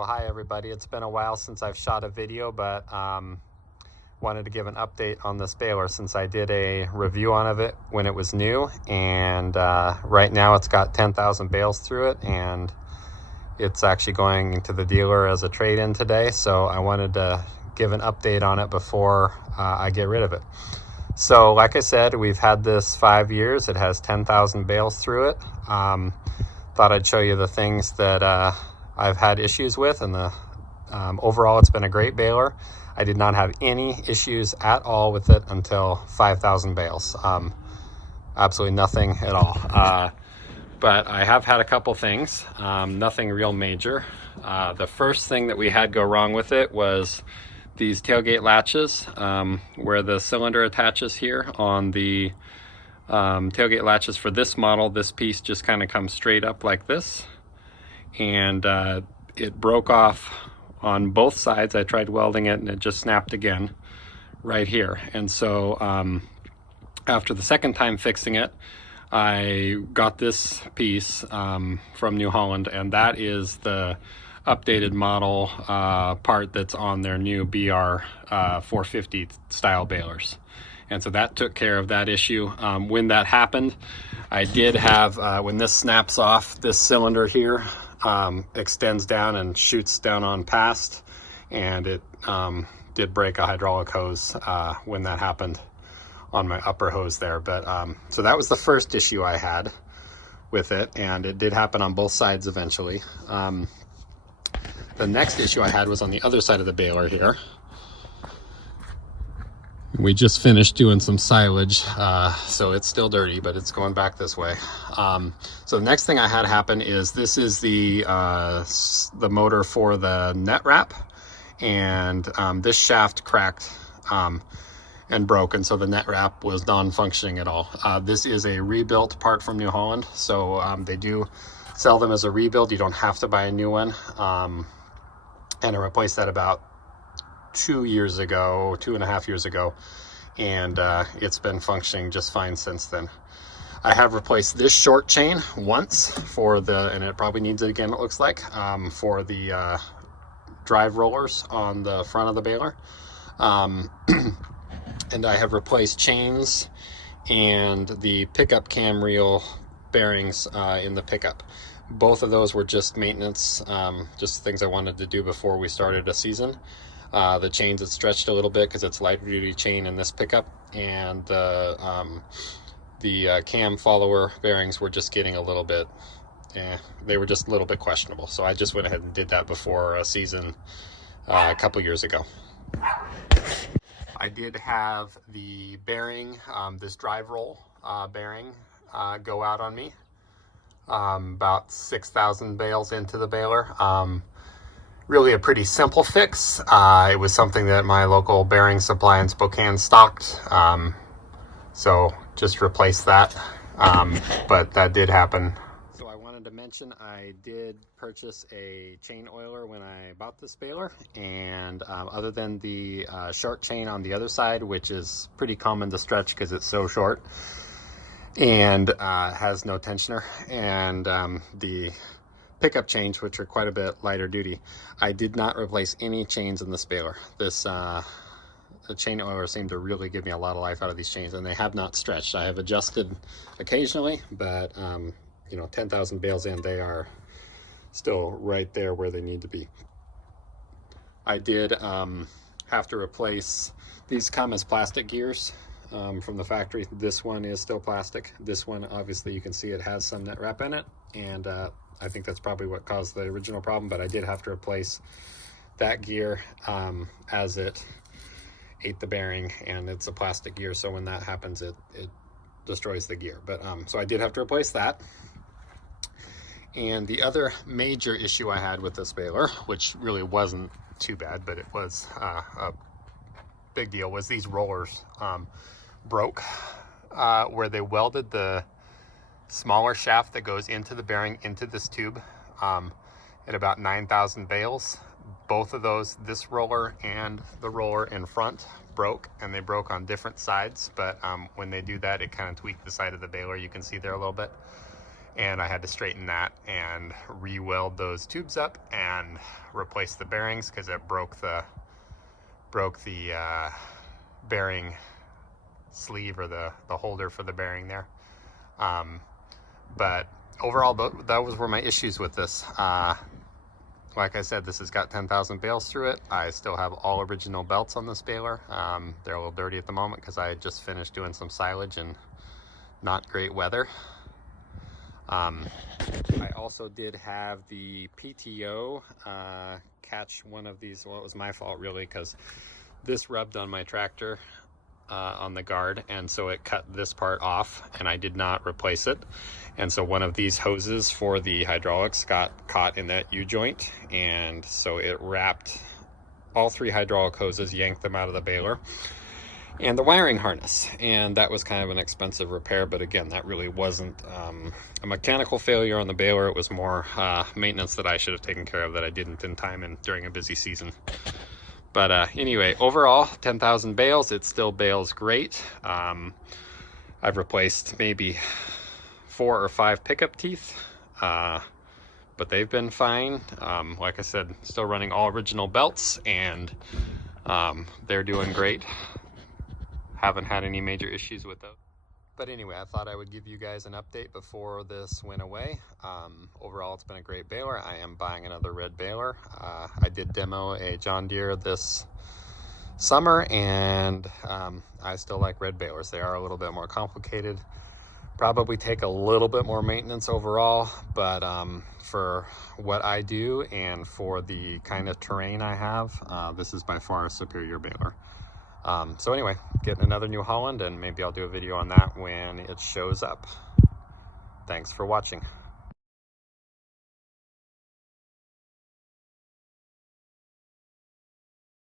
Well, hi everybody. It's been a while since I've shot a video, but wanted to give an update on this baler since I did a review on it when it was new, and right now it's got 10,000 bales through it, and it's actually going to the dealer as a trade-in today. So I wanted to give an update on it before I get rid of it. So like I said, we've had this 5 years. It has 10,000 bales through it. Thought I'd show you the things that I've had issues with, and the overall it's been a great baler. I did not have any issues at all with it until 5,000 bales. Absolutely nothing at all. But I have had a couple things, nothing real major. The first thing that we had go wrong with it was these tailgate latches, where the cylinder attaches here on the tailgate latches for this model. This piece just kind of comes straight up like this, and it broke off on both sides. I tried welding it and it just snapped again right here. And so after the second time fixing it, I got this piece from New Holland, and that is the updated model part that's on their new BR450 style balers. And so that took care of that issue. When that happened, I did have, when this snaps off, this cylinder here extends down and shoots down on past, and it did break a hydraulic hose when that happened on my upper hose there. But so that was the first issue I had with it, and it did happen on both sides eventually. The next issue I had was on the other side of the baler here. We just finished doing some silage, so it's still dirty, but it's going back this way. So the next thing I had happen is this is the motor for the net wrap, and this shaft cracked and broke, and so the net wrap was non-functioning at all. This is a rebuilt part from New Holland, so they do sell them as a rebuild. You don't have to buy a new one. And I replaced that about 2 years ago, 2.5 years ago, and it's been functioning just fine since then. I have replaced this short chain once for the, and it probably needs it again, it looks like, for the drive rollers on the front of the baler. And I have replaced chains and the pickup cam reel bearings in the pickup. Both of those were just maintenance, just things I wanted to do before we started a season. The chains had stretched a little bit because it's lighter duty chain in this pickup, and the cam follower bearings were just getting a little bit, they were just a little bit questionable. So I just went ahead and did that before a season a couple years ago. I did have the bearing, this drive roll bearing go out on me about 6,000 bales into the baler. Really a pretty simple fix. It was something that my local bearing supply in Spokane stocked, so just replaced that, but that did happen. So I wanted to mention I did purchase a chain oiler when I bought this baler, and other than the short chain on the other side, which is pretty common to stretch because it's so short and has no tensioner, and the pickup chains, which are quite a bit lighter duty, I did not replace any chains in this baler. This the chain oiler seemed to really give me a lot of life out of these chains, and they have not stretched. I have adjusted occasionally, but you know, 10,000 bales in, they are still right there where they need to be. I did have to replace, these come as plastic gears from the factory. This one is still plastic. This one, obviously you can see it has some net wrap in it, and I think that's probably what caused the original problem, but I did have to replace that gear as it ate the bearing, and it's a plastic gear, so when that happens, it destroys the gear. But so I did have to replace that. And the other major issue I had with this baler, which really wasn't too bad, but it was a big deal, was these rollers broke where they welded the smaller shaft that goes into the bearing into this tube at about 9,000 bales. Both of those, this roller and the roller in front, broke, and they broke on different sides, but when they do that, it kind of tweaked the side of the baler. You can see there a little bit. and I had to straighten that and re-weld those tubes up and replace the bearings because it broke the bearing sleeve, or the holder for the bearing there. But overall, those were my issues with this. Like I said, this has got 10,000 bales through it. I still have all original belts on this baler. They're a little dirty at the moment because I had just finished doing some silage in not great weather. I also did have the PTO catch one of these. Well, it was my fault really, because this rubbed on my tractor on the guard, and so it cut this part off, and I did not replace it. And so one of these hoses for the hydraulics got caught in that U-joint, and so it wrapped all 3 hydraulic hoses, yanked them out of the baler, and the wiring harness. And that was kind of an expensive repair, but again, that really wasn't a mechanical failure on the baler. It was more maintenance that I should have taken care of that I didn't in time and during a busy season. But anyway, overall, 10,000 bales. It still bales great. I've replaced maybe 4 or 5 pickup teeth, but they've been fine. Like I said, still running all original belts, and they're doing great. Haven't had any major issues with those. But anyway, I thought I would give you guys an update before this went away. Overall, it's been a great baler. I am buying another red baler. I did demo a John Deere this summer, and I still like red balers. They are a little bit more complicated. Probably take a little bit more maintenance overall, but for what I do and for the kind of terrain I have, this is by far a superior baler. So anyway, getting another New Holland, and maybe I'll do a video on that when it shows up. Thanks for watching.